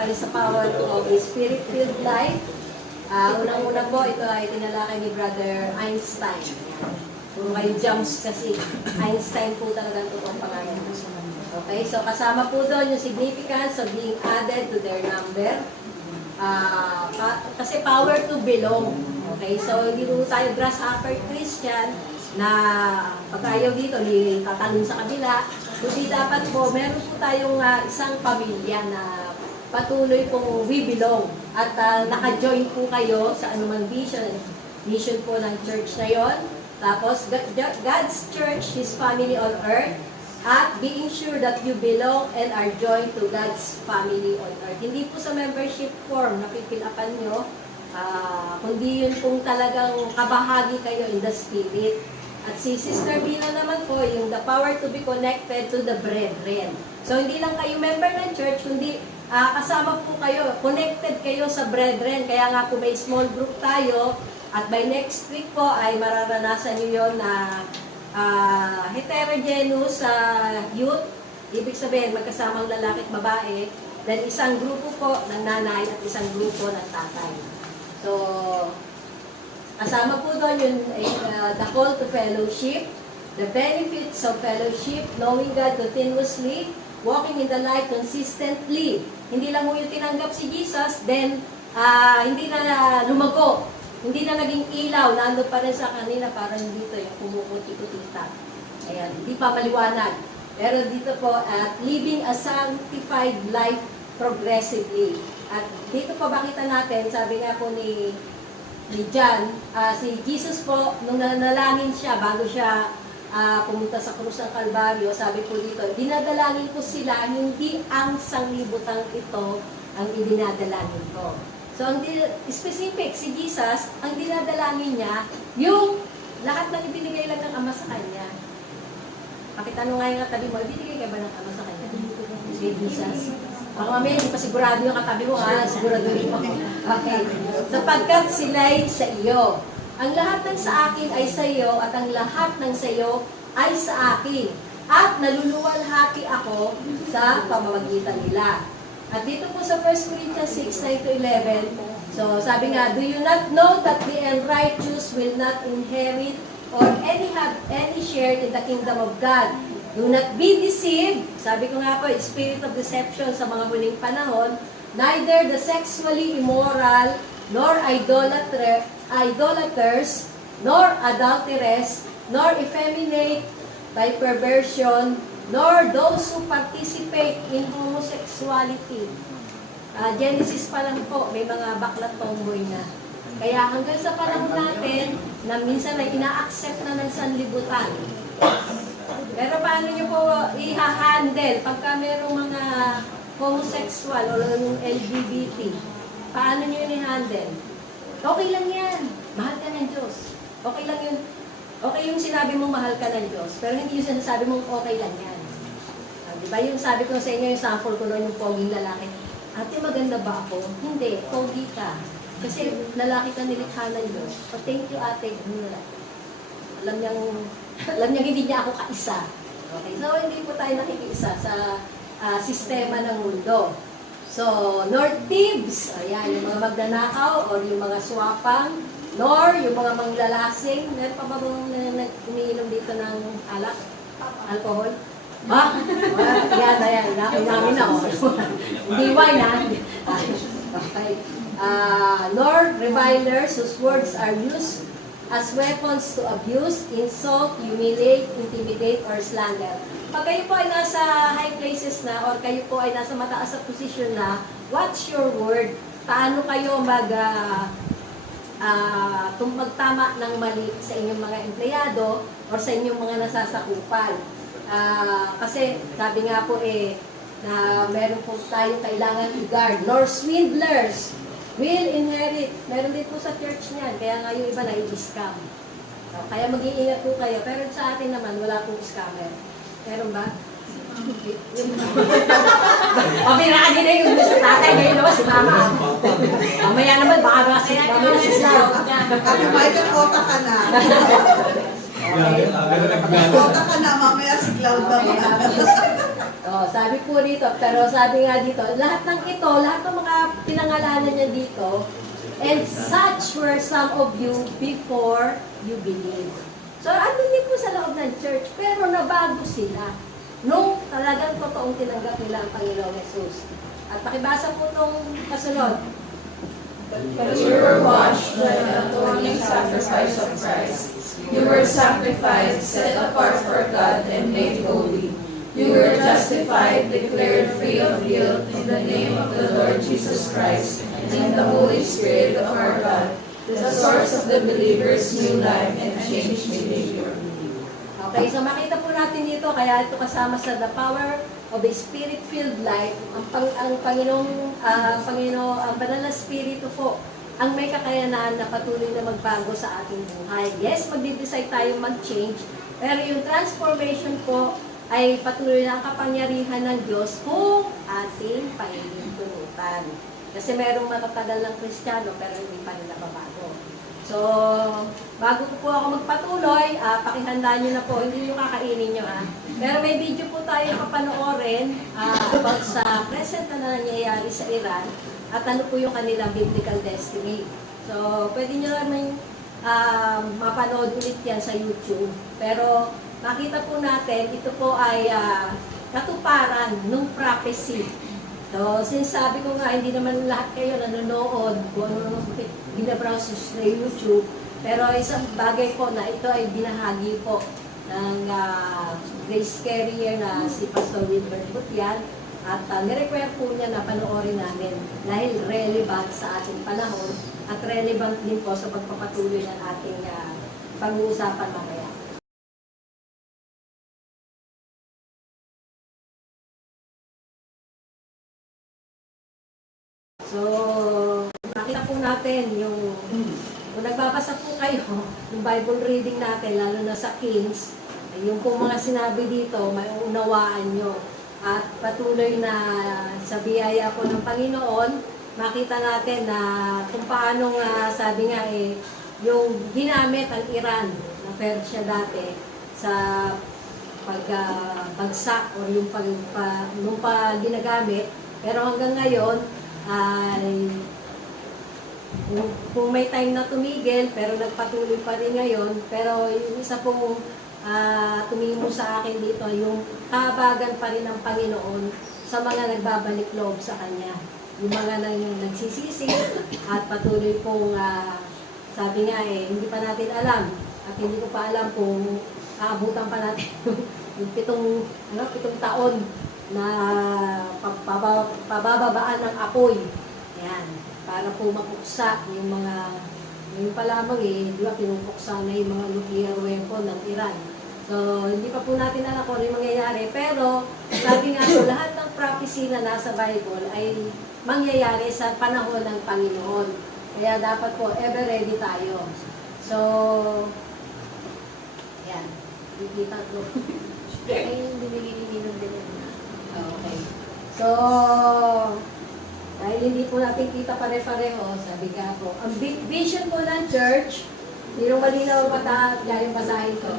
pa rin sa power of a spirit-filled life. Unang-una po, ito ay tinalakay ni Brother Einstein. Puro kayo jumps kasi Einstein po talagang totoong pangalan. Okay, so kasama po doon yung significance of being added to their number. Kasi power to belong. Okay, so hindi po tayo grasshopper Christian na pag ayaw dito, tatalon sa kabila. Kundi dapat po, meron po tayong isang pamilya na patuloy pong we belong. At naka-join po kayo sa anumang mission po ng church na yon. Tapos, God's church, His family on earth, at being sure that you belong and are joined to God's family on earth. Hindi po sa membership form na pipilapan nyo, kundi yun pong talagang kabahagi kayo in the spirit. At si Sister Bina naman po, yung the power to be connected to the brethren. So, hindi lang kayo member ng church, kundi kasama po kayo, connected kayo sa brethren. Kaya nga po may small group tayo, at by next week po ay mararanasan nyo yun na heterogeneous youth. Ibig sabihin, magkasamang lalaki at babae. Then isang grupo po ng nanay at isang grupo ng tatay. So, kasama po doon yung the call to fellowship, the benefits of fellowship, knowing God continuously, walking in the light consistently. Hindi lang mo yung tinanggap si Jesus, then hindi na lumago, hindi na naging ilaw, nando pa rin sa kanila, parang dito yung kumukuti-kutita. Ayan, hindi pa maliwanag. Pero dito po, at living a sanctified life progressively. At dito po bakita natin, sabi nga po ni John, si Jesus po, nung nanalangin siya, bago siya pumunta sa krus ng Kalbaryo, sabi po dito, dinadalangin ko sila, hindi ang sanglibutang ito ang idinadalangin ko. So, ang specific, si Jesus, ang dinadalangin niya, yung lahat ng ibinigay lang ng Ama sa Kanya. Pakitanong nga yung katabi mo, ibinigay ka ba ng Ama sa Kanya? Si Jesus. Baka mamaya, hindi pa sigurado yung katabi mo, sigurado rin mo. Okay. Sapagkat sila'y sa iyo. Ang lahat ng sa akin ay sa iyo, at ang lahat ng sa iyo ay sa akin. At naluluwalhati ako sa pamamagitan nila. At dito po sa 1 Corinthians 6:9-11, so sabi nga, do you not know that the unrighteous will not inherit or have any share in the kingdom of God? Do not be deceived. Sabi ko nga po, spirit of deception sa mga huling panahon, neither the sexually immoral, nor idolaters, nor adulterers, nor effeminate by perversion, nor those who participate in homosexuality. Genesis pa lang po, may mga baklat tomboy na. Kaya hanggang sa panahon natin, na minsan ay ina-accept na ng sanlibutan. Pero paano nyo po i-handle pagka mayroong mga homosexual o yung LGBT? Paano nyo i-handle? Okay lang yan. Mahal ka ng Diyos. Okay lang yun. Okay yung sinabi mong mahal ka ng Diyos, pero hindi yung sinasabi mong okay lang yan. Diba yung sabi ko sa inyo, yung sample ko noon, yung poging lalaki. Ate, maganda ba ako? Hindi, pogi ka. Kasi lalaki ka nilikha ng Diyos. Oh, thank you ate. Alam niyang hindi niya ako kaisa. Okay, so hindi po tayo nakikiisa sa sistema ng mundo. So, nor thieves, ayan, yung mga magnanakaw o yung mga swapang, nor yung mga manglalasing. Meron pa ba bang umiinom dito ng alak? Alcohol? Yan. Nakin namin na. Hindi wine, ha? Okay. Nor revilers whose words are used as weapons to abuse, insult, humiliate, intimidate, or slander. Pag kayo po ay nasa high places na or kayo po ay nasa mataas na posisyon na, what's your word? Paano kayo magtama ng mali sa inyong mga empleyado or sa inyong mga nasasakupan? Kasi sabi nga po na meron po tayo kailangan i-guard. Nor swindlers will inherit. Meron din po sa church niyan. Kaya nga yung iba na i-scam. Kaya mag-iingat po kayo. Pero sa atin naman, wala pong scammer. Meron ba? Pabira ka din na yung gusto tatay. Ngayon naman si mama. Mamaya naman, baka si mama si Slav. Kami Michael, kota ka na. Kota ka na, mamaya si Cloud naman. Oh, sabi po dito, pero sabi nga dito, lahat ng ito, lahat ng mga pinangalanan niya dito, and such were some of you before you believed. So, ano din po sa loob ng church, pero nabago sila nung talagang totoong tinanggap nila ang Panginoong Jesus. At pakibasa po itong kasunod. But you were washed by the atoning sacrifice of Christ. You were sanctified, set apart for God, and made holy. You were justified, declared free of guilt in the name of the Lord Jesus Christ, and in the Holy Spirit of our God, the source of the believer's new life and changed behavior. Okay, so makita po natin dito, kaya ito kasama sa the power of a spirit-filled life, ang banal na spirito po, ang may kakayanan na patuloy na magbago sa ating buhay. Yes, magde-decide tayo mag-change, pero yung transformation po ay patuloy na ang kapangyarihan ng Diyos kung ating pahihintunutan. Kasi merong matatagal ng Kristiyano pero hindi pa rin nababago. So, bago po ako magpatuloy, pakihanda nyo na po, hindi nyo kakainin nyo ha. Pero may video po tayo papanoorin about sa present na nangyayari sa Iran at ano po yung kanilang biblical destiny. So, pwede nyo naman mapanood ulit yan sa YouTube. Pero, makita po natin, ito po ay katuparan ng prophecy. So, since sabi ko nga, hindi naman lahat kayo nanonood kung ano naman binabrowse sa YouTube. Pero isang bagay po na ito ay binahagi po ng grace carrier na si Pastor Wilbert Butian. At nirequire po niya na panoorin namin dahil relevant sa ating panahon at relevant din po sa pagpapatuloy ng ating pag-uusapan mamaya. So, nakita po natin yung, kung nagbabasa po kayo, yung Bible reading natin, lalo na sa Kings, yung po mga sinabi dito, may unawaan nyo. At patuloy na sa biyaya po ng Panginoon, makita natin na kung paano nga, sabi nga yung ginamit ang Iran na Persia dati sa pagbagsak o yung ginagamit. Pero hanggang ngayon, ay kung may time na tumigil, pero nagpatuloy pa rin ngayon. Pero yung isa pong tumingin mo sa akin dito, yung kabagan pa rin ng Panginoon sa mga nagbabalik loob sa Kanya. Yung mga nagsisisi at patuloy pong, sabi nga hindi pa natin alam at hindi ko pa alam kung aabutan pa natin yung pitong taon na pabababaan ng apoy. Yan. Para po mapuksa yung mga, yung pa lamang di ba, pinupuksa na yung mga nuclear weapon ng Iran. So, hindi pa po natin alam kung ano yung mangyayari. Pero, sabi nga po, lahat ng prophecy na nasa Bible ay mangyayari sa panahon ng Panginoon. Kaya dapat po, ever ready tayo. So, yan. Dikita ko. Ay, binigilinom din. Okay. So, dahil hindi po natin kita pare-pareho, sabi nga po, ang vision po ng church, hindi nung malinaw ang mata, gayong basahin ko.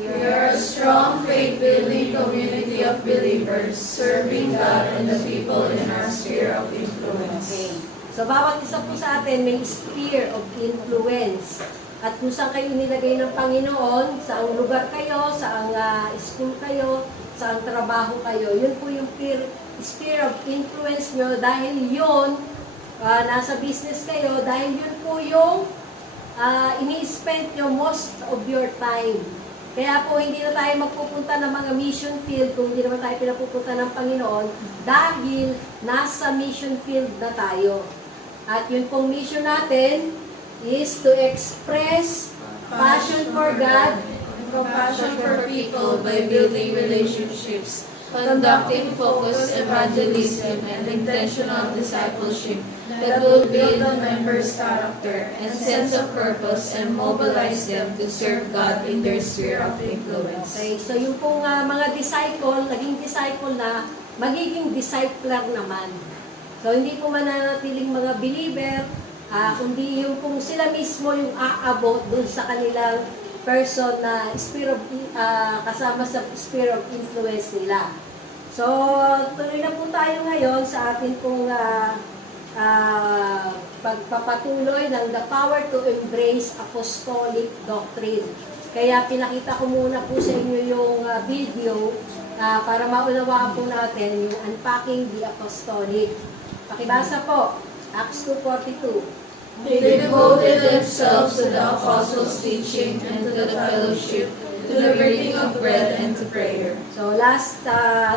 We are a strong, faith-building community of believers, serving God and the people in our sphere of influence. Okay. So, bawat isa po sa atin may sphere of influence. At kung saan kayo nilagay ng Panginoon, saang lugar kayo, saang school kayo, saang trabaho kayo, yun po yung sphere of influence nyo dahil yun, nasa business kayo, dahil yun po yung ini-spend nyo most of your time. Kaya po hindi na tayo magpupunta ng mga mission field kung hindi naman tayo pinapupunta ng Panginoon dahil nasa mission field na tayo. At yun pong mission natin is to express passion for God, Compassion for people by building relationships, conducting focused evangelism and intentional discipleship that will build the members' character and sense of purpose and mobilize them to serve God in their sphere of influence. Okay, so yung pong mga disciple, naging disciple na, magiging discipler naman. So hindi po mananatiling mga believer, kundi yung pong sila mismo yung aabot dun sa kanilang person na sphere of, kasama sa sphere of influence nila. So, tuloy na po tayo ngayon sa ating pong pagpapatuloy ng The Power to Embrace Apostolic Doctrine. Kaya pinakita ko muna po sa inyo yung video para maunawaan po natin yung Unpacking the Apostolic. Pakibasa po, Acts 2:42. They devoted themselves to the apostles' teaching and to the fellowship, to the breaking of bread and to prayer. So last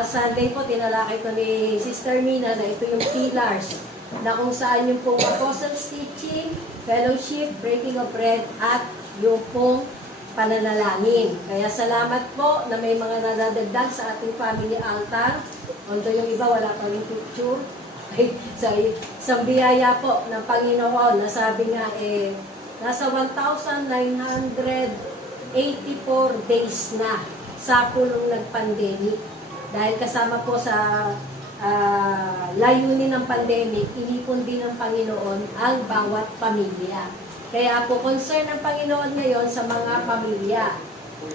Sunday po, tinalakay ko ni Sister Mina na ito yung pillars na kung saan yung pong apostles' teaching, fellowship, breaking of bread, at yung pong pananalangin. Kaya salamat po na may mga nadadagdag sa ating family altar. Although yung iba wala pa rin picture. So, isang biyaya po ng Panginoon na sabi nga nasa 1,984 days na sa pulong nag-pandemic. Dahil kasama po sa layunin ng pandemic, inipon din ng Panginoon ang bawat pamilya. Kaya po, concern ng Panginoon ngayon sa mga pamilya.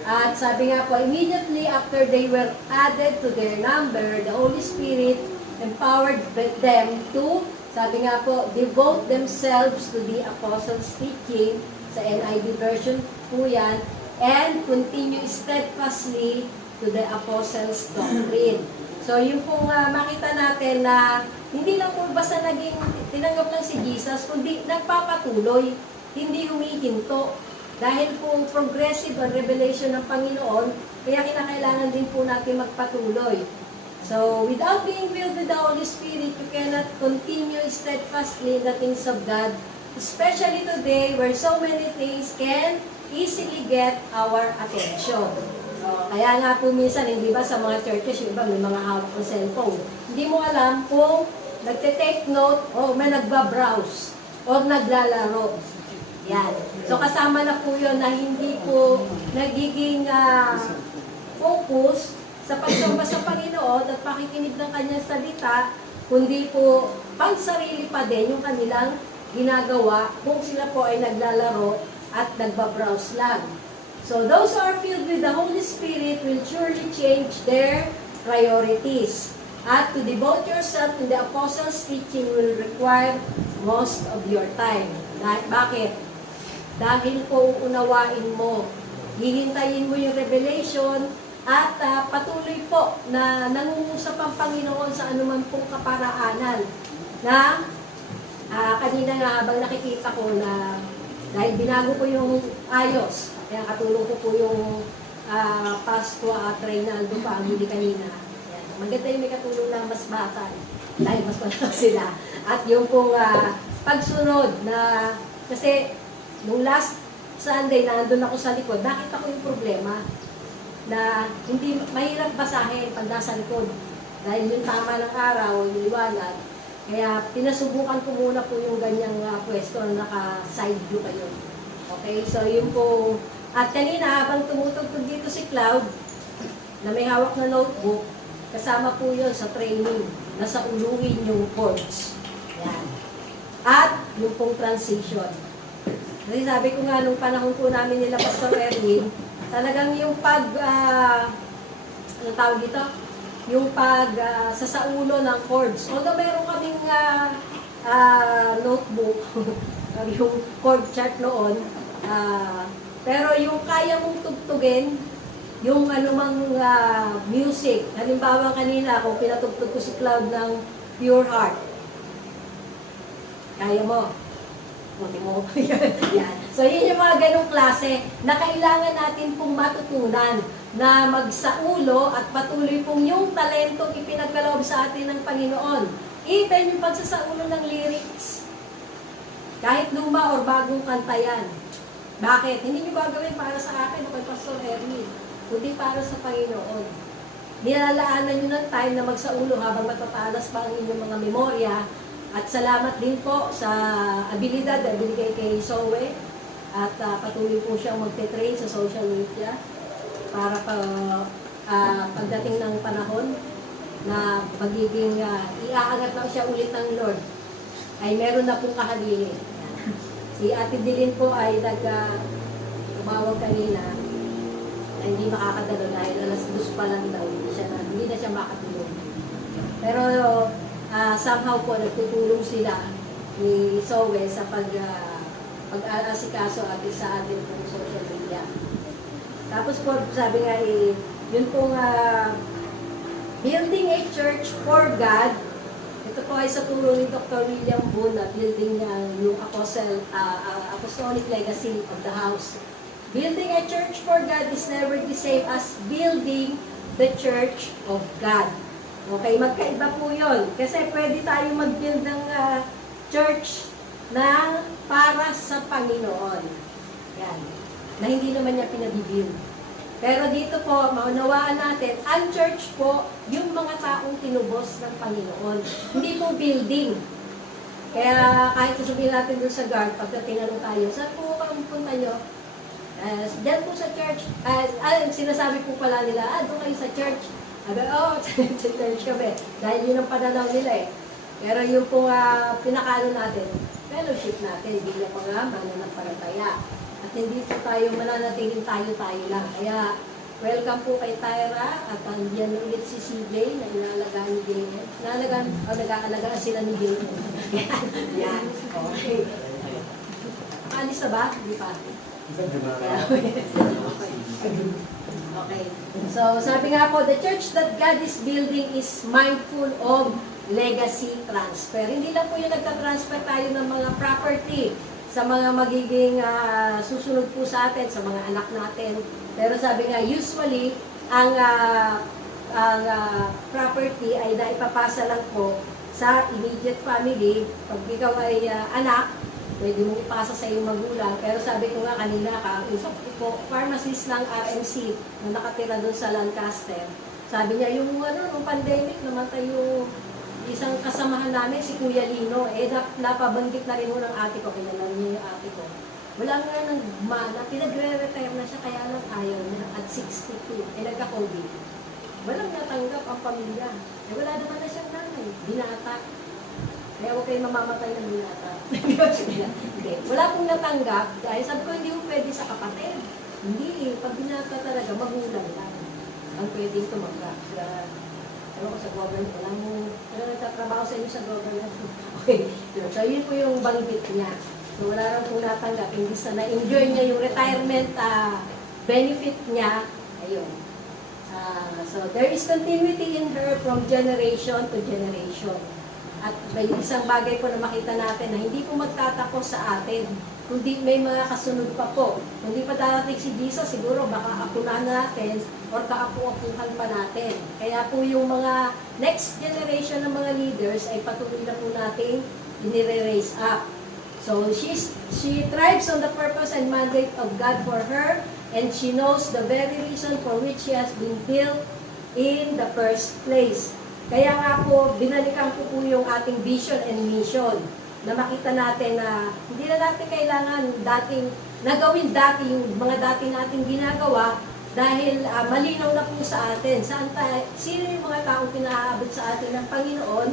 At sabi nga po, immediately after they were added to their number, the Holy Spirit empowered them to, sabi nga po, devote themselves to the apostles' teaching, sa NIV version po yan, and continue steadfastly to the apostles' doctrine. So, yung pong makita natin na hindi lang po basta naging tinanggap lang si Jesus, kundi nagpapatuloy, hindi humihinto. Dahil po progressive ang revelation ng Panginoon, kaya kinakailangan din po natin magpatuloy. So, without being filled with the Holy Spirit, you cannot continue steadfastly in the things of God, especially today where so many things can easily get our attention. So, kaya nga po minsan, hindi ba sa mga churches, yung iba may mga hawak ng cellphone. Hindi mo alam kung nagte-take note o may nagbabrowse o naglalaro. Yan. So, kasama na po yun na hindi po nagiging focus sa pagsamba sa Panginoon at pakikinig ng kanyang salita, kundi po pansarili pa din yung kanilang ginagawa kung sila po ay naglalaro at nagbabrowse lang. So those who are filled with the Holy Spirit will surely change their priorities. At to devote yourself to the apostles' teaching will require most of your time. Bakit? Dahil po unawain mo, hihintayin mo yung revelation, at patuloy po na nangungusap ang Panginoon sa anuman pong kaparaanan na kanina nga habang nakikita ko na dahil binago ko yung ayos, kaya katulong ko po yung Pasko at Reynaldo family kanina. Yan. Maganda yung may katulong na mas bata dahil mas malaki sila. At yung pong pagsunod na kasi nung last Sunday na nandun ako sa likod, nakita ko yung problema na hindi mahirap basahin pag nasa likod. Dahil yung tama ng araw, yung liwanag. Kaya pinasubukan ko muna po yung ganyang pwesto na naka-side view kayo. Okay, so yun po. At kanina habang tumutugtog dito si Cloud, na may hawak na notebook, kasama po yun sa training, na sa uluhin yung chords. Yan. At yung pong transition. Kasi sabi ko nga nung panahon po namin nila Pastor Erwin, talagang yung ano tawag dito? Yung sasaulo ng chords. Although meron kaming notebook, yung chord chart noon, pero yung kaya mong tugtugin, yung anumang music. Halimbawa kanina, kung pinatugtog ko si Cloud ng Pure Heart, kaya mo. Buti mo ko yan. So, yun yung mga ganong klase na kailangan natin pong matutunan na magsaulo at patuloy pong yung talentong ipinagkaloob sa atin ng Panginoon. Even yung pagsasaulo ng lyrics. Kahit luma or bagong kanta yan. Bakit? Hindi nyo gagawin para sa akin o kay Pastor Erwin, kundi para sa Panginoon. Nilalaanan nyo ng time na magsaulo habang matatalas pa ang inyong mga memorya. At salamat din po sa abilidad na binigay kay Zoe at patuloy po siyang magte-train sa social media para pagdating ng panahon na magiging iaangat lang siya ulit ng Lord ay meron na pong kahagilin. Si Ate Dilin po ay tumawag kanina. na hindi makakadalo dahil alas 2 pa lang daw, hindi na siya makatulog. Pero somehow po nagtutulong sila ni Zoe sa pag-aasikaso at sa ating pong social media. Tapos po, sabi nga yun pong building a church for God. Ito po ay sa tulong ni Dr. William Boone na building yung apostolic legacy of the house. Building a church for God is never the same as building the church of God. Okay, magkaiba po yun. Kasi pwede tayo mag-build ng church na para sa Panginoon. Yan. Na hindi naman niya pinabibuild. Pero dito po, maunawaan natin, ang church po, yung mga taong tinubos ng Panginoon. Hindi po building. Kaya kahit sasabihin natin doon sa guard, pagka tinanong tayo, saan po ang punta nyo? Diyan po sa church. Sinasabi po pala nila, doon kayo sa church. Sabi, sa church kami. Dahil yun ang pananaw nila eh. Pero yung po pinakalo natin, fellowship natin, bilang mga mananampalataya. At hindi po tayo mananatiling tayo-tayo lang. Kaya, welcome po kay Tyra at nandiyan ulit si CJ na inalagaan ni Jane. Nag-aalagaan sila ni Jane. Yan. Okay. Alis na ba? Hindi pa. Okay. So, sabi nga po, the church that God is building is mindful of legacy transfer. Hindi lang po yung nagtatransfer tayo ng mga property sa mga magiging susunod po sa atin, sa mga anak natin. Pero sabi nga, usually, ang property ay naipapasa lang po sa immediate family. Pag ikaw ay anak, pwede mo ipasa sa iyong magulang. Pero sabi ko nga kanina, po, pharmacist ng RMC na nakatira doon sa Lancaster. Sabi niya, yung nung pandemic, namatay yung isang kasamahan namin, si Kuya Lino, napabanggit na rin mo ng ate ko, kilala niya yung ate ko. Wala nga nang mana, pinagre-retire na siya, kaya lang ayaw niya at 62, nagka-COVID. Walang natanggap ang pamilya. Wala naman na siyang nanay, binata. Kaya huwag kayo mamamatay ng binata. Hindi. Wala pong natanggap, dahil sabi ko, hindi mo pwede sa kapatid. Hindi, pag binata talaga, magulang lang. Ang pwedeng tumanggap. Ano ko sa government, wala nagtatrabaho sa inyo sa government. Okay. So, yun po yung banggit niya. So, wala lang po natanggap. Hindi sa na-enjoy niya yung retirement benefit niya. Ayun. So, there is continuity in her from generation to generation. At may isang bagay po na makita natin na hindi po magtatapos sa atin, kundi may mga kasunod pa po. Kung di pa darating si Jesus, siguro baka apunan natin or kaapu-apuhan pa natin. Kaya po yung mga next generation ng mga leaders ay patuloy na po natin inire-raise up. So she thrives on the purpose and mandate of God for her, and she knows the very reason for which she has been built in the first place. Kaya nga po, binalikan ko po yung ating vision and mission na makita natin na hindi na natin kailangan nagawin dati yung mga dati natin ginagawa dahil malinaw na po sa atin. Sino yung mga taong pinaabot sa atin ng Panginoon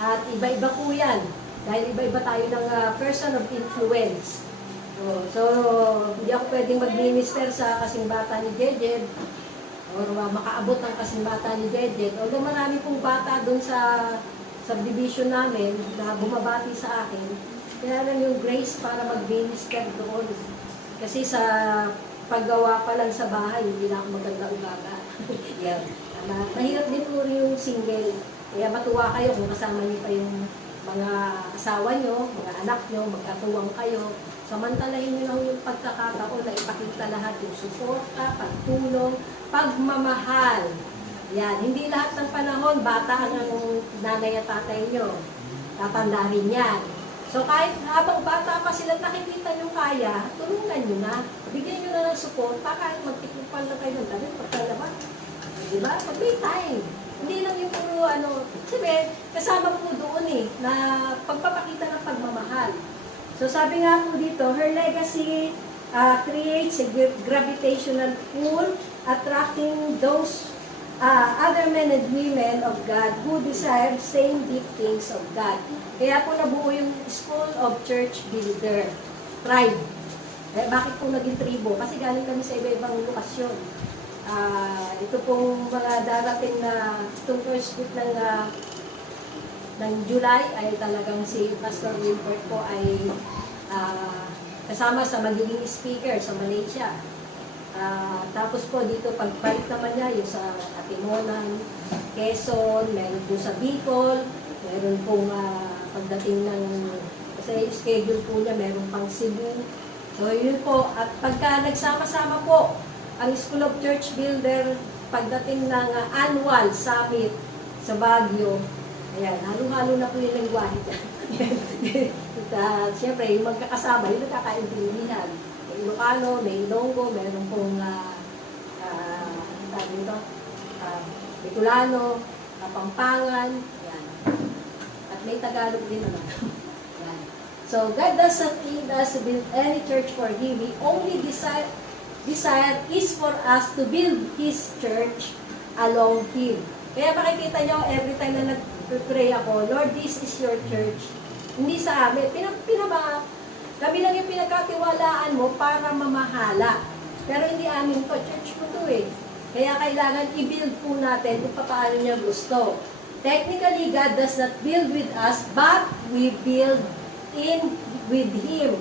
at iba-iba po yan. Dahil iba-iba tayo ng person of influence. So hindi ako pwedeng mag-minister sa kasimbata ni Jejed o makaabot ng kasimbata ni Jejed. Although marami pong bata doon sa subdivision namin na bumabati sa akin, kaya lang yung grace para mag-minister doon. Kasi sa paggawa pa lang sa bahay, hindi na ako maganda umaga. Yeah. Mahirap din po yung single. Kaya matuwa kayo kung kasama niyo pa yung mga asawa nyo, mga anak nyo, magkatuwang kayo. Samantalahin nyo lang yung pagkakataon na ipakita lahat yung suporta, pagtulong, pagmamahal. Yan, hindi lahat ng panahon, bata ang nanay at tatay nyo. Tatanda rin yan. So kahit habang bata pa sila nakikita nyo kaya, tulungan nyo na. Bigyan nyo na ng suporta kahit magtikupan na kayo ng damit, pagkalabas. Diba? Pag may time. Hindi lang yung puro sabi, kasama po doon na pagpapakita ng pagmamahal. So sabi nga po dito, her legacy creates a gravitational pull, attracting those other men and women of God who desire same deep things of God. Kaya po nabuo yung School of Church Builder, tribe. Bakit po naging tribo? Kasi galing kami sa iba-ibang lokasyon. ito pong mga darating na itong first week ng July ay talagang si Pastor Wilford po ay kasama sa magiging speaker sa Malaysia. Tapos po dito pagbalik naman niya yung sa Atimonan, Quezon, meron po sa Bicol, meron pong pagdating ng kasi schedule po niya, meron pang Cebu. So yun po, at pagka nagsama-sama po ang School of Church Builder pagdating ng annual summit sa Baguio, ayan, halo-halo na po yung lengguwahe. Siyempre, yung magkakasama, yung nagkakaintindihan. May Ilocano, may Ilonggo, meron pong Bicolano, Kapampangan, yan. At may Tagalog din naman. Yan. So, God doesn't need us to build any church for Him. He only desire is for us to build His church along Him. Kaya makikita nyo, every time na nag-pray ako, Lord, this is your church. Hindi sa amin. Kami lang yung pinagkatiwalaan mo para mamahala. Pero hindi amin to. Church mo to eh. Kaya kailangan i-build po natin kung paano niya gusto. Technically, God does not build with us, but we build in with Him.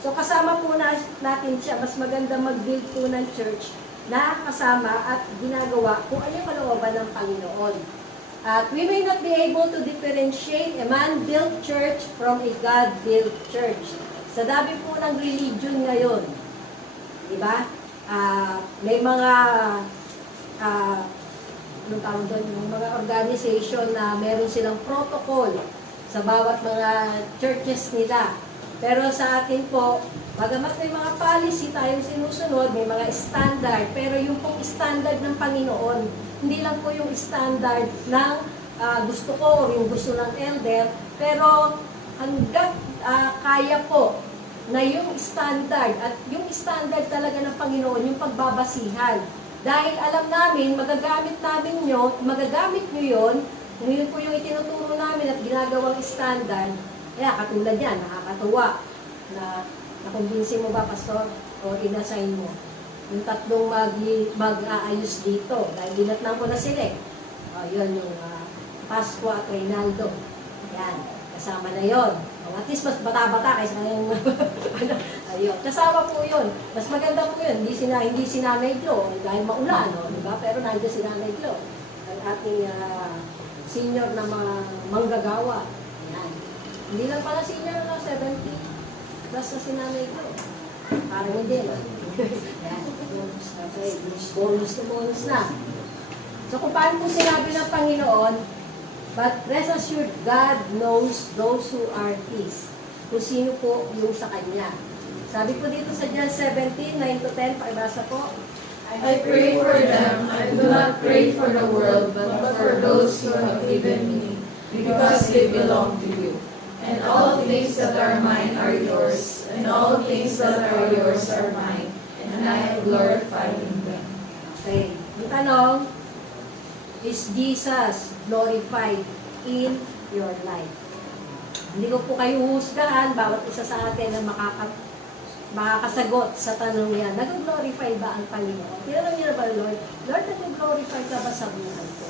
So kasama po natin siya. Mas maganda mag-build po ng church na kasama at ginagawa kung ano yung kalooban ng Panginoon. At we may not be able to differentiate a man-built church from a God-built church. Sa dami po ng religion ngayon, di ba? May mga anong tawag doon? Yung mga organization na meron silang protocol sa bawat mga churches nila. Pero sa atin po, bagamat may mga policy tayong sinusunod, may mga standard, pero yung pong standard ng Panginoon, hindi lang po yung standard ng gusto ko o yung gusto ng elder, pero hanggat kaya po na yung standard, at yung standard talaga ng Panginoon, yung pagbabasihan. Dahil alam namin, magagamit nyo yun, kung yun po yung itinuturo namin at ginagawang standard. Kaya katulad yan, nakakatuwa na nakumbinsin mo ba, Pastor, o inassign mo yung tatlong mag-aayos dito. Dahil dinatnan ko na sila eh. Yun yung Pasqua at Reynaldo. Yan, kasama na yon. At least mas bata-bata kaysa yung ayun. Kasama po yun. Mas maganda po yun. Hindi si Nanay Glo, dahil maulan, no? Diba? Pero nandiyo si Nanay Glo, ang ating senior na mga manggagawa. Yan. Hindi lang pala senior, 70 plus na si Nanay Glo. Parang hindi. Yan. Bonus na. So kung paano po sinabi ng Panginoon, but rest assured, God knows those who are His. Kung sino po yung sa Kanya. Sabi po dito sa John 17, 9-10, pakibasa po. I pray for them. I do not pray for the world, but for those you have given me, because they belong to you. And all things that are mine are yours, and all things that are yours are mine, and I have glorified in them. Okay. Yung tanong, is Jesus glorified in your life? Hindi ko po kayo husgahan, bawat isa sa atin na makakasagot sa tanong yan. Nag-glorify ba ang Panginoon? Tinanong niyo na ba, Lord? Lord, nag-glorify ka ba sa buhay ko?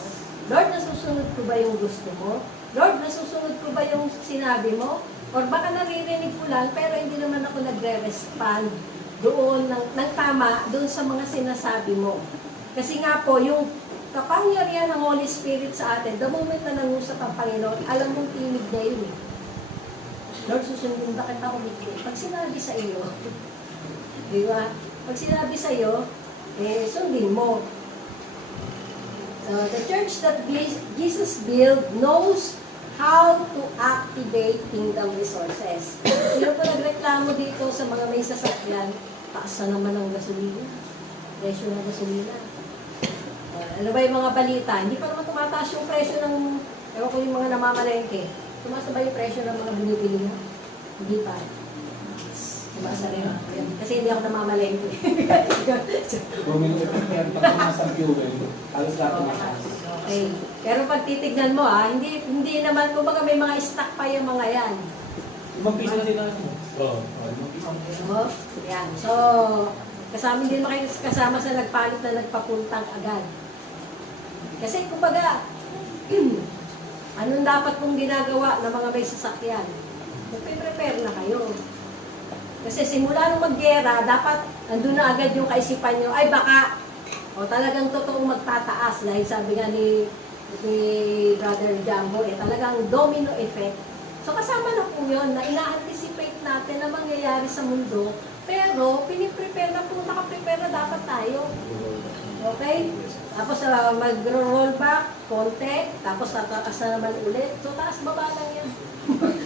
Lord, nasusunod ko ba yung gusto mo? Lord, nasusunod ko ba yung sinabi mo? Or baka naririnig ko lang, pero hindi naman ako nagre-respond doon ng tama, doon sa mga sinasabi mo. Kasi nga po, yung kapangyarihan ng Holy Spirit sa atin, the moment na nangusap ang Panginoon, alam mong tinig na yun eh. Lord, susundin ba kita kumikit? Pag sinabi sa iyo, di ba? Pag sinabi sa iyo, sundin mo. So, the church that Jesus built knows how to activate kingdom resources. Sino po nagreklamo dito sa mga may sasakyan? Taas na naman ang gasolina. Presyo ng gasolina. Ano ba yung mga balita? Hindi pa naman tumataas yung presyo ng, ewan ko yung mga namamalengke. Tumasa ba yung presyo ng mga binibili mo? Hindi pa. Tumasa rin. Kasi hindi ako namamalengke. Bumili ko yan pag tumasang fuel, halos lahat tumataas. Okay. Pero pag titignan mo hindi naman, kumbaga may mga stock pa yung mga yan. Mag-pisa din ako. Oo, mag-pisa. So, yan. So, Hindi naman kayo kasama sa nagpalit na nagpapuntang agad. Kasi kumbaga, anong dapat pong ginagawa ng mga may sasakyan? Prepare na kayo. Kasi simula nung maggera, dapat andun na agad yung kaisipan nyo, ay baka, o talagang totoong magtataas. Dahil sabi nga ni Brother Jambo, talagang domino effect. So kasama na po yun, na ina-anticipate natin na mangyayari sa mundo, pero piniprepare na po, nakaprepare na dapat tayo. Okay? Tapos mag-roll back, konti, tapos tataas na naman ulit. So taas baba lang yan.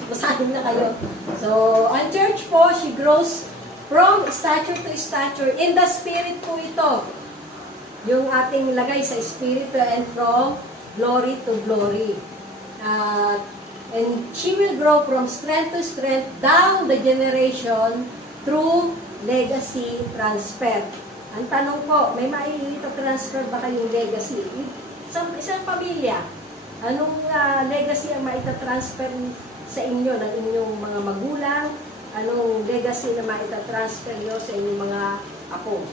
Masahin na kayo. So, ang church po, she grows from stature to stature. In the spirit po ito. Yung ating lagay sa spirit and from glory to glory. And she will grow from strength to strength down the generation through legacy transfer. Ang tanong ko, may transfer ba kayong legacy? Isang pamilya, anong legacy ang maitatransfer sa inyo ng inyong mga magulang? Anong legacy na maitatransfer nyo sa inyong mga apo?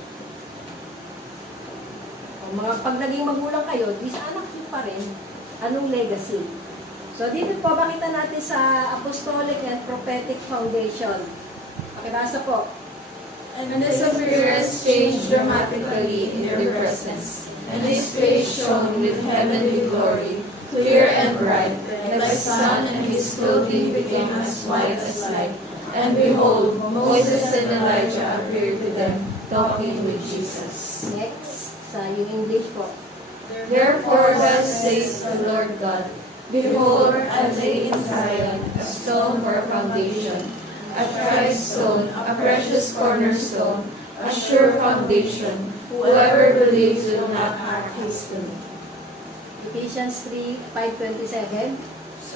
O pag naging magulang kayo, di sa anak nyo pa rin, anong legacy? So dito po, makita natin sa Apostolic and Prophetic Foundation. Pakibasa po. And his appearance changed dramatically in their presence, and his face shone with heavenly glory, clear and bright, like the sun, and his clothing became as white as light. And behold, Moses and Elijah appeared to them, talking with Jesus. Next, sa yung English po. Therefore thus says the Lord God, behold, I lay in Zion a stone for a foundation, a tried stone, a precious cornerstone, a sure foundation. Whoever believes will not act hastily. Ephesians 3:5-27.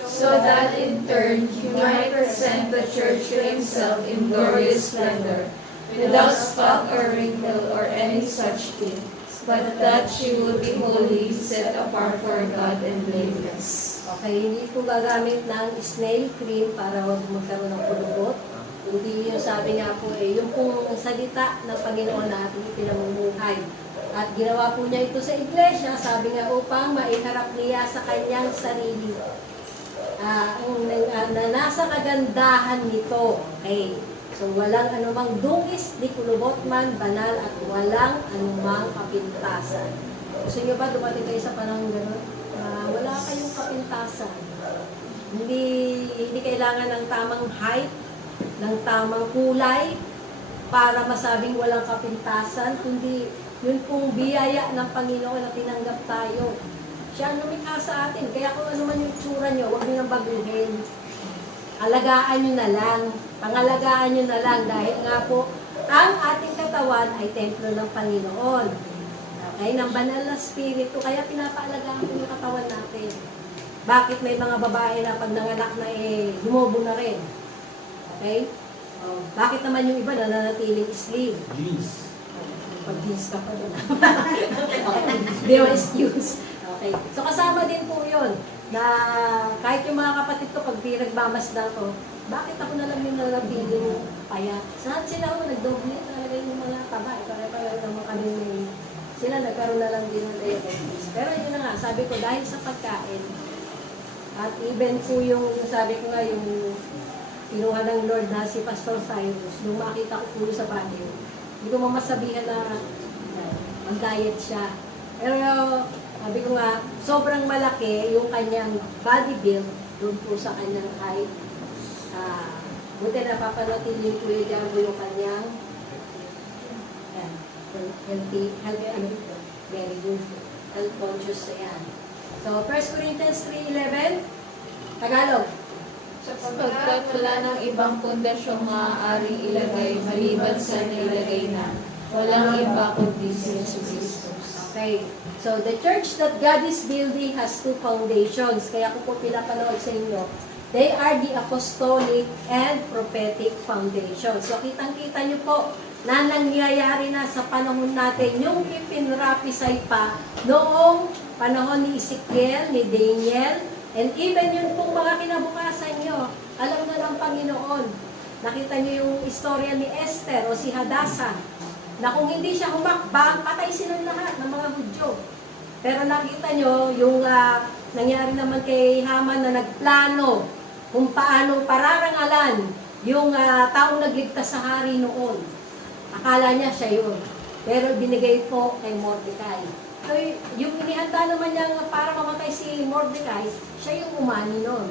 So that in turn he might present the church to himself in glorious splendor, without spot or wrinkle or any such thing, but that she would be holy, set apart for God and blameless. Okay, hindi po gagamit ng snail cream para huwag magkaroon ng kulubot. Hindi yung sabi nga po yung pong salita ng Panginoon na ating ipinamumuhay. At ginawa po niya ito sa iglesia, sabi nga upang maiharap niya sa kanyang sarili. Na nasa kagandahan nito. Okay. So walang anumang dungis, di kulubot man, banal at walang anumang kapintasan. Gusto niyo ba dumating kayo sa panahon gano'n? Wala kayong kapintasan. Hindi kailangan ng tamang height, ng tamang kulay para masabing walang kapintasan, kundi yun pong biyaya ng Panginoon na tinanggap tayo. Siya ang lumikha sa atin. Kaya kung ano man yung tsura nyo, huwag nyo nang baguhin. Alagaan nyo na lang. Pangalagaan nyo na lang dahil nga po, ang ating katawan ay templo ng Panginoon. Okay? Ng banal na spirito. Kaya pinapaalagaan ko yung katawan natin. Bakit may mga babae na pag nanganak na lumobo na rin? Okay? Bakit naman yung iba nananatiling slim? Jeans. Pag-jeans ka pa doon. Okay. Hindi mo excuse. Okay. So kasama din po yun na kahit yung mga kapatid ko pag pinagmamasdan ko, bakit ako na lang yung nananatiling payat? Saan sila ako nagdoble talaga yung mga taba? Pare-pare naman kami sila nagkaroon na lang din ng diabetes. Pero yun na nga, sabi ko dahil sa pagkain at even po yung sabi ko nga yung kinuha ng Lord na si Pastor Cyrus, nung makita ko po sa Baguio, hindi ko mamasabihan na mag-diet siya. Pero sabi ko nga, sobrang malaki yung kanyang body build doon po sa kanyang height. Buti na papanotin yung Kuya Jambo yung kanyang healthy, very good, health conscious na yan. So, 1 Corinthians 3:11, Tagalog. Sapagkat wala ng ibang pundasyong maaaring ilagay maliban sa nilagay na walang iba kundi si Jesus Christus. Okay. So, the church that God is building has two foundations. Kaya ko po pinapanood sa inyo. They are the apostolic and prophetic foundation. So, kitang-kita nyo po na nangyayari na sa panahon natin yung ipinrapisay pa noong panahon ni Ezekiel, ni Daniel, and even yun pong mga kinabukasan nyo, alam na ng Panginoon. Nakita nyo yung istorya ni Esther o si Hadassah. na kung hindi siya humakbang, patay silang lahat ng mga Hudyo. Pero nakita nyo, yung nangyari naman kay Haman na nagplano kung paano pararangalan yung taong nagligtas sa hari noon. Akala niya siya yun. Pero binigay po kay Mordecai. So, yung inihanda naman niya para mamatay si Mordecai, siya yung umani noon.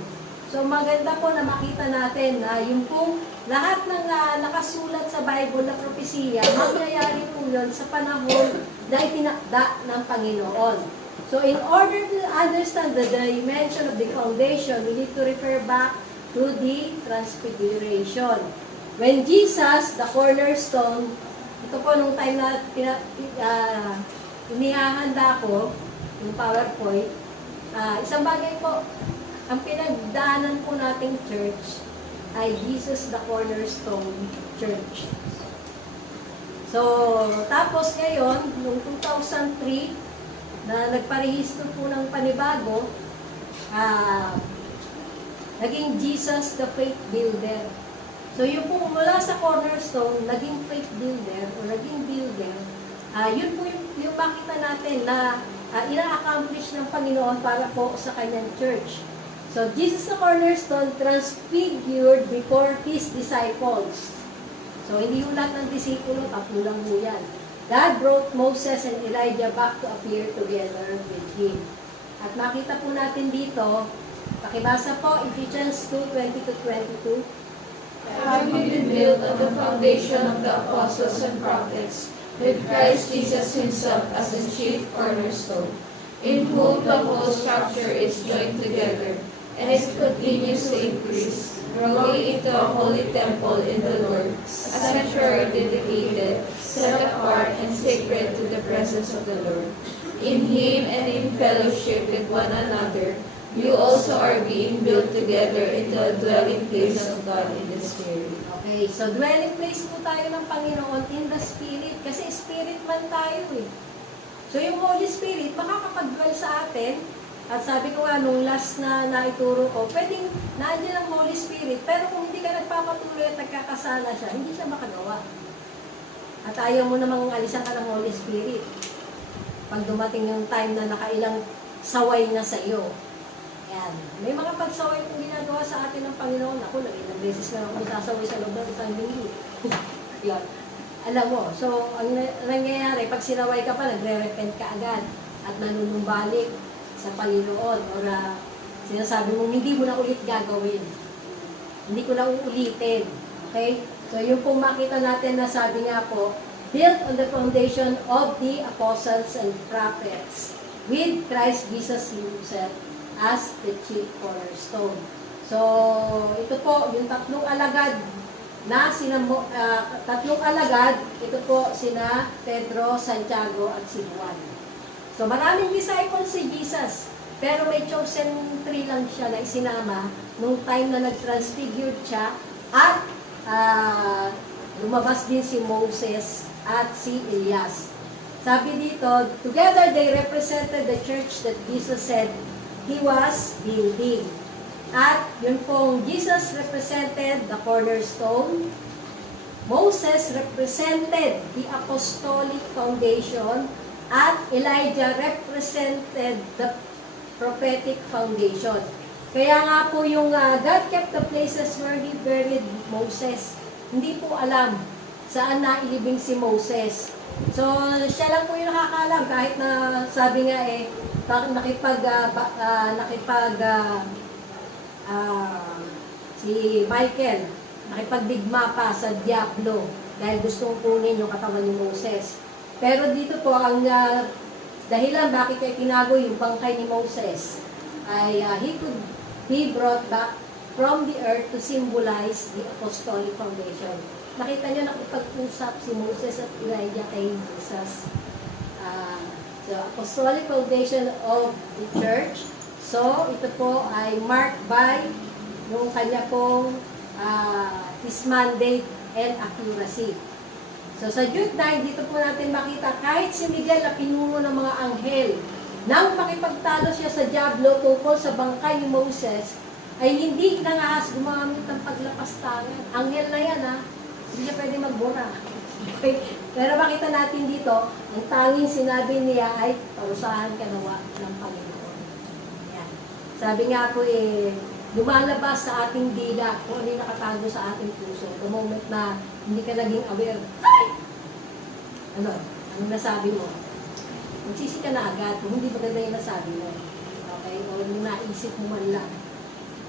So, maganda po na makita natin na yung kung lahat ng nakasulat sa Bible na propesiya, mangyayari po yun sa panahon na itinakda ng Panginoon. So, in order to understand the dimension of the foundation, we need to refer back to the Transfiguration. When Jesus, the cornerstone, ito po nung time na inihahanda ko, yung PowerPoint, isang bagay po, ang pinagdaanan po nating church ay Jesus the Cornerstone Church. So, tapos ngayon, noong 2003, na nagparehistro po ng panibago, naging Jesus the Faith Builder. So, yung po mula sa Cornerstone, naging Faith Builder o naging builder, yun po yung makita natin na ina-accomplish ng Panginoon para po sa kanyang church. So, Jesus the Cornerstone transfigured before His disciples. So, hindi yung lahat ng disipulo, tatlo lang po yan. God brought Moses and Elijah back to appear together with Him. At makita po natin dito, pakibasa po, Ephesians 2:20-22. Having been built on the foundation of the apostles and prophets, with Christ Jesus Himself as the chief cornerstone, in whom the whole structure is joined together, and it continues to increase, growing into a holy temple in the Lord, a sanctuary dedicated, set apart, and sacred to the presence of the Lord. In Him and in fellowship with one another, you also are being built together into a dwelling place of God in the Spirit. Okay, so dwelling place po tayo ng Panginoon in the Spirit, kasi Spirit man tayo eh. So yung Holy Spirit, makakapag-dwell sa atin, at sabi ko nga, nung last na naituro ko, pwedeng nandiyan ang Holy Spirit, pero kung hindi ka nagpapatuloy at nagkakasala siya, hindi siya makagawa. At ayaw mo namang alisan ka ng Holy Spirit. Pag dumating yung time na nakailang saway na sa iyo. Yan. May mga pagsaway kung ginagawa sa atin ng Panginoon. Ako, ilang beses na ako sasaway sa loob ng isang linggo. Yan. Alam mo, so, ang nangyayari, pag sinaway ka pa, nagre-repent ka agad at nanunumbalik sa Panginoon or sinasabi mo, hindi mo na ulit gagawin. Hindi ko na uulitin. Okay? So, yung pong makita natin na sabi nga po, built on the foundation of the apostles and prophets with Christ Jesus Himself as the chief cornerstone. So, ito po, yung tatlong alagad na tatlong alagad, ito po sina Pedro, Santiago at si Juan. So, maraming disciples si Jesus, pero may chosen 3 lang siya na isinama nung time na nag-transfigured siya at lumabas din si Moses at si Elias. Sabi dito, together they represented the church that Jesus said He was building. At yun pong Jesus represented the cornerstone, Moses represented the apostolic foundation, at Elijah represented the prophetic foundation. Kaya nga po yung God kept the places where He buried Moses. Hindi po alam saan nailibing si Moses. So, siya lang po yung nakakaalam kahit na sabi nga si Michael, nakipagdigma pa sa Diablo dahil gustong kunin yung katawan ni Moses. Pero dito po, ang dahilan bakit kaya tinago yung bangkay ni Moses ay he brought back from the earth to symbolize the apostolic foundation. Nakita nyo, nakipag-usap si Moses at Elijah kay Jesus. The apostolic foundation of the church. So, ito po ay marked by yung kanya pong his mandate and accuracy. So, sa Jude 9, dito po natin makita, kahit si Miguel na pinuno ng mga anghel, nang makipagtalo siya sa Diablo tungkol sa bangkay ni Moses, ay hindi nangahas gumamit ng paglapastangan. Anghel na yan, ha? Hindi siya pwede magbura. Okay? Pero makita natin dito, ang tanging sinabi niya ay, parusahan ka nawa ng Panginoon. Yan. Sabi nga po lumalabas sa ating dila kung ano yung nakatago sa ating puso. The moment na hindi ka naging aware, ay! Ano? Anong nasabi mo? Magsisi ka na agad kung hindi maganda yung nasabi mo. Okay? O yung naisip mo man lang.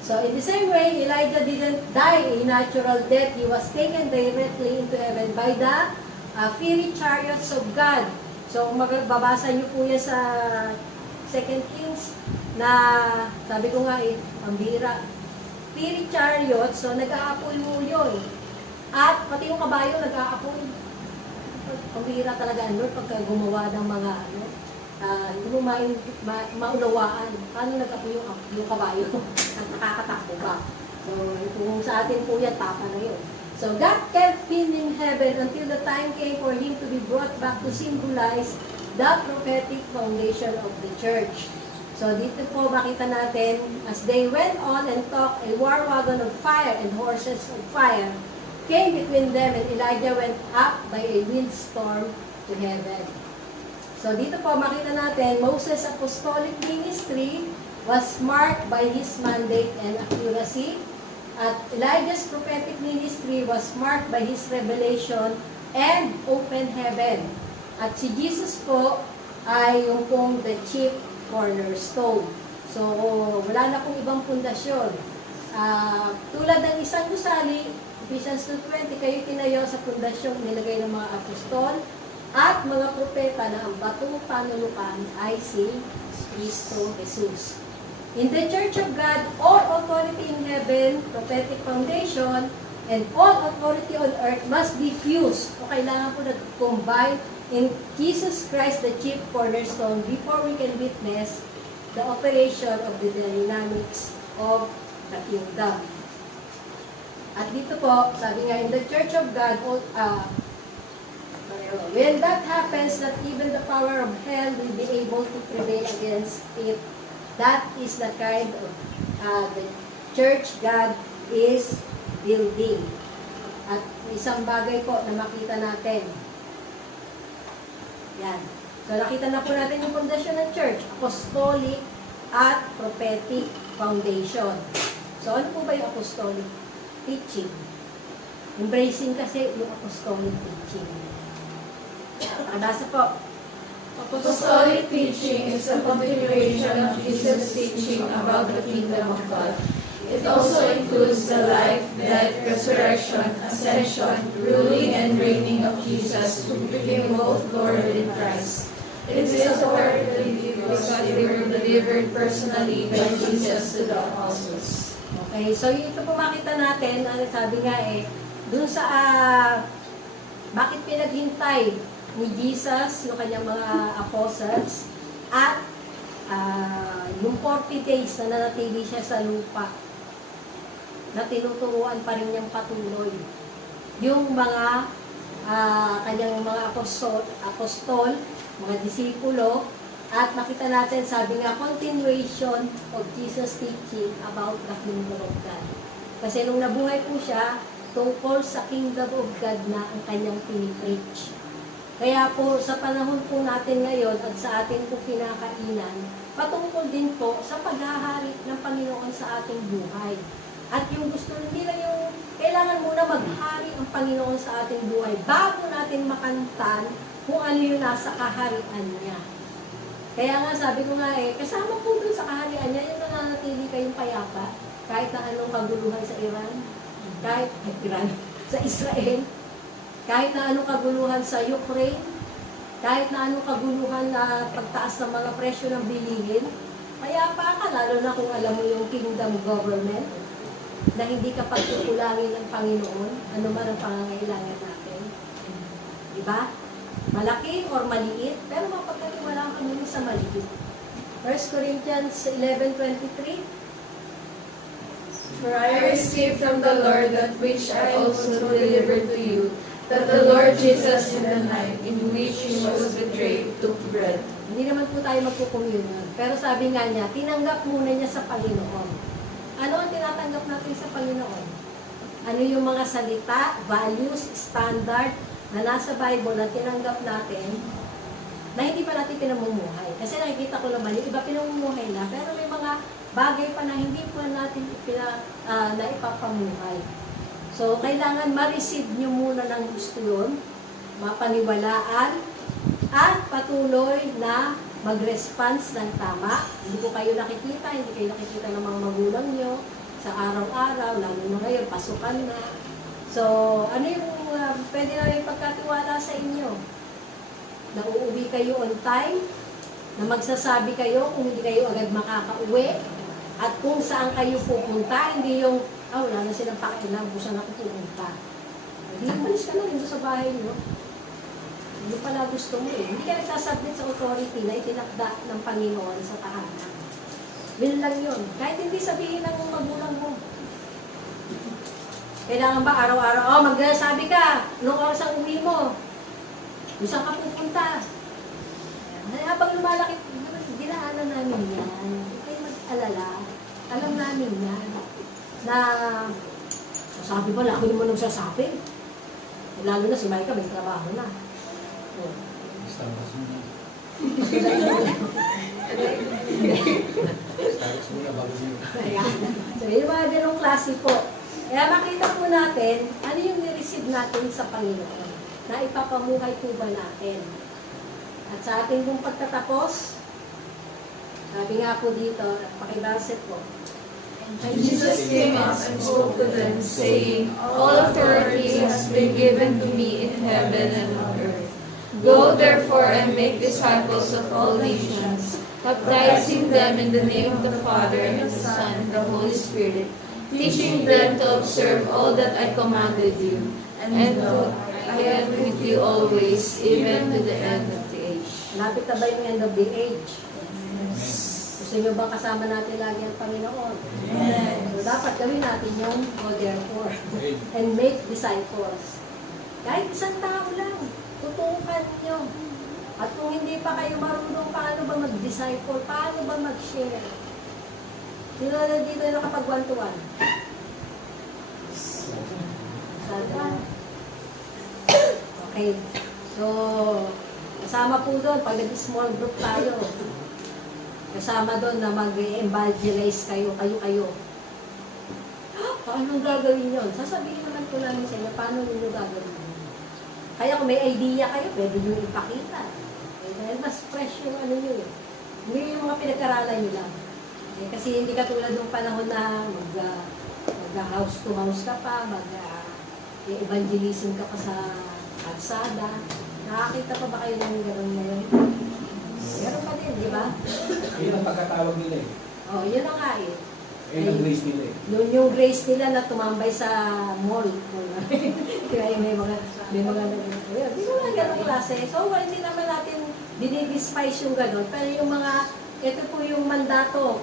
So, in the same way, Elijah didn't die a natural death. He was taken directly into heaven by the fiery chariots of God. So, babasa niyo po yan sa 2 Kings na, sabi ko nga pambira. Fiery chariots, so nag-aapoy mo yun. At pati yung kabayo nag-aapoy. Pambira talaga, Lord, pagka gumawa ng mga, hindi mo maunawaan. Paano nag-apoy yung kabayo? Nakakatakbo ba? So, kung sa atin po yan, tapa na yun. So, God kept him in heaven until the time came for him to be brought back to symbolize the prophetic foundation of the church. So, dito po makita natin, as they went on and talked, a war wagon of fire and horses of fire came between them, and Elijah went up by a windstorm to heaven. So, dito po makita natin, Moses' apostolic ministry was marked by his mandate and accuracy. At Elijah's prophetic ministry was marked by his revelation and open heaven. At si Jesus po ay yung pong the chief cornerstone. So, wala na pong ibang pundasyon. Tulad ng isang gusali, Ephesians 2:20, kayo tinayo sa pundasyong nilagay ng mga apostol at mga propeta na ang batong panulukan ay si Kristo Jesus. In the Church of God, all authority in heaven, prophetic foundation, and all authority on earth must be fused. O kailangan po nag-combine in Jesus Christ, the chief cornerstone, before we can witness the operation of the dynamics of the kingdom. At dito po, sabi nga, in the Church of God, when that happens, that even the power of hell will be able to prevail against it. That is the kind of the church God is building. At isang bagay po na makita natin. Yan. So nakita na po natin yung pundasyon ng church, apostolic at prophetic foundation. So ano po ba yung apostolic teaching? Embracing kasi yung apostolic teaching. Nasa po. Apostolic teaching is a continuation of Jesus' teaching about the kingdom of God. It also includes the life, death, resurrection, ascension, ruling and reigning of Jesus, who became both Lord and Christ. It is authoritative because they were delivered personally by Jesus to the apostles. Okay, so ito po makita natin, sabi nga dun sa bakit pinaghintay ni Jesus, yung kanyang mga apostles, at yung 40 days na nanatili siya sa lupa, na tinuturuan pa rin niyang patuloy. Yung mga kanyang mga apostol, mga disipulo, at makita natin, sabi nga, continuation of Jesus' teaching about the kingdom of God. Kasi nung nabuhay po siya, tungkol sa kingdom of God na ang kanyang pinipreach. Kaya po, sa panahon po natin ngayon at sa ating po kinakainan, patungkol din po sa paghahari ng Panginoon sa ating buhay. At yung gusto nila yung, kailangan muna maghari ang Panginoon sa ating buhay bago natin makantan kung ano yung nasa kaharian niya. Kaya nga, sabi ko nga kasama po dun sa kaharian niya, yung nananatili kayong payapa, kahit na anong kaguluhan sa Iran, kahit sa Israel, kahit na anong kaguluhan sa Ukraine, kahit na anong kaguluhan na pagtaas ng mga presyo ng bilihin, payapa ka, lalo na kung alam mo yung kingdom government, na hindi ka pagkukulangin ng Panginoon, ano man ang pangangailangan natin. Diba? Malaki or maliit, pero mapagkatiwalaan ka muna sa maliit. 1 Corinthians 11:23. For I received from the Lord that which I also delivered to you, that the Lord Jesus in the night in which he was betrayed took bread. Hindi naman po tayo magkukommunion. Pero sabi nga niya, tinanggap muna niya sa Panginoon. Ano ang tinatanggap natin sa Panginoon? Ano yung mga salita, values, standard, na nasa Bible na tinanggap natin na hindi pa natin pinamumuhay. Kasi nakikita ko naman, yung iba pinamumuhay na, pero may mga bagay pa na hindi pa natin na ipapamuhay. So, kailangan ma-receive nyo muna ng gusto yun, mapaniwalaan, at patuloy na mag-response ng tama. Hindi ko kayo nakikita, hindi kayo nakikita ng mga magulang nyo sa araw-araw, lalo na ngayon, pasukan na. So, ano yung pwede na yung pagkatiwala sa inyo? Na uuwi kayo on time, na magsasabi kayo kung hindi kayo agad makakauwi, at kung saan kayo pupunta, hindi yung, wala na silang pakialam kung saan ako pupunta. Hindi, malis ka na rin sa bahay nyo. Hindi pala gusto mo eh. Hindi ka nagsasubmit sa authority na itinakda ng Panginoon sa tahanan. Yun lang yun. Kahit hindi sabihin ng magulang mo. Kailangan ba araw-araw, magsasabi ka, nung oras ang uwi mo, kung saan ka pupunta. Habang lumalaki, dinaanan namin yan. Hindi kayo mag-alala. Alam namin yan. Na, sabi ba, laki naman nagsasabi. Lalo na si Micah, may trabaho na. Starbucks muna. Starbucks muna bago siya. So, yung mga ganong klase po. Kaya makita po natin, ano yung nireceive natin sa Panginoon na ipapamuhay po ba natin. At sa ating pong pagtatapos, sabi nga po dito, pakibase po, And Jesus came up and spoke to them, saying, All authority has been given to me in heaven and on earth. Go therefore and make disciples of all nations, baptizing them in the name of the Father and the Son and the Holy Spirit, teaching them to observe all that I commanded you. And I am with you always, even to the end of the age. lapit na ba yung end of the age? Gusto nyo bang kasama natin lagi ang Panginoon? So, dapat gawin natin yung go therefore and make disciples. Kahit isang tao lang, tutukan nyo. At kung hindi pa kayo marunong paano ba mag-disciple, paano ba mag-share? Sino na dito yung nakapag one-to-one? Sada. Okay. So, kasama po doon, pag nag-small group tayo, kasama doon na mag-evangelize kayo, kayo-kayo. Paano gagawin yun? Sasabihin naman po namin sa inyo, paano ninyo gagawin yun? Kaya kung may idea kayo, pwede nyo ipakita. Dahil mas fresh yung ano nyo eh. Hindi yung mga pinag-aralan nyo lang. Kasi hindi katulad ng panahon na mag-house to house ka pa, mag-evangelism ka pa sa kalsada. Nakakita pa ba kayo ng gano'n ngayon? Meron pa din, di ba? Yun ang pagkatawag nila eh. Oh, yun na nga eh. Yun ang grace nila eh. Yung grace nila na tumambay sa mall. Kaya may mga hindi mo nga gano'ng klase. So, hindi naman natin dinidespise yung gano'n. Pero yung mga, ito po yung mandato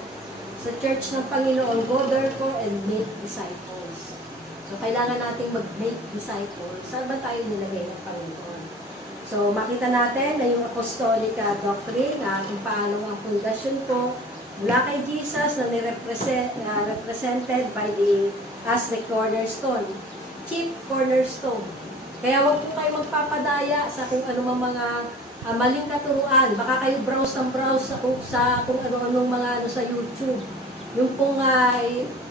sa Church ng Panginoon, go therefore and make disciples. So, kailangan natin mag-make disciples. Saan ba tayo nilagay ng Panginoon? So, makita natin na yung apostolic doctrine, kung paano ang pundasyon po, mula kay Jesus na represented by as the cornerstone, chief cornerstone. Kaya huwag po kayo magpapadaya sa kung ano mga maling katuruan. Baka kayo browse sa kung ano-anong mga sa YouTube. Yung pong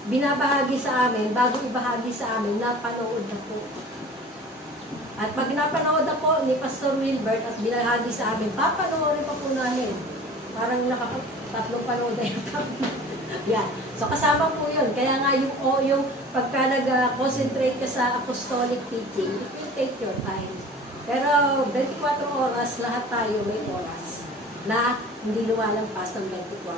binabahagi sa amin, bago ibahagi sa amin, napanood na po. At pag napanood na po ni Pastor Wilbert at binahagi sa amin, papanoorin pa po namin. Parang tatlong panood na yung yan. So kasama po yun. Kaya nga yung pagka nag-concentrate ka sa apostolic teaching, it will take your time. Pero 24 oras, lahat tayo may oras na hindi lumalampas ng 24.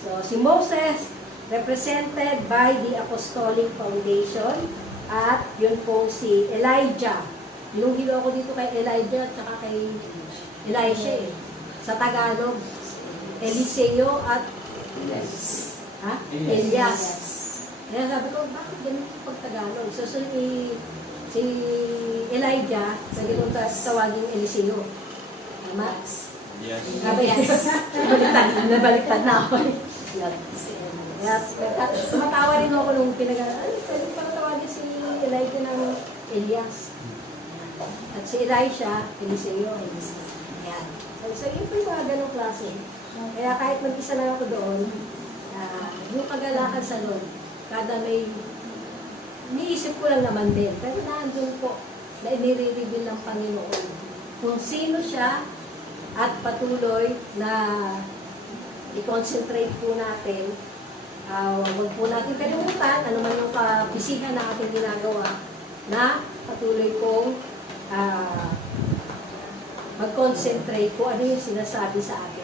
So si Moses, represented by the Apostolic Foundation, at yun po si Elijah. Yung hilo ko dito kay Elijah at saka kay Elisha eh. Sa Tagalog, Eliseo at Elias. Kaya sabi ko, bakit ganun yung pag-Tagalog? So si Elijah, pwede kong tawagin Eliseo. Tama? Yes. Nabaliktad na ako. Yes. Tumatawa rin ako nung pwede pa tawagin si Elijah ng Elias. At si Elisha, Eliseo. Ayan. So yun po yung mga ganong klase. Kaya kahit mag-isa lang ako doon, yung kagalakan sa Lord, kada may niisip ko lang naman din. Pero nandun po na inire-reveal ng Panginoon kung sino siya at patuloy na i-concentrate po natin. Huwag po natin kalimutan, ano man yung kabisihan na ating ginagawa, na patuloy kong mag-concentrate po ano yung sinasabi sa akin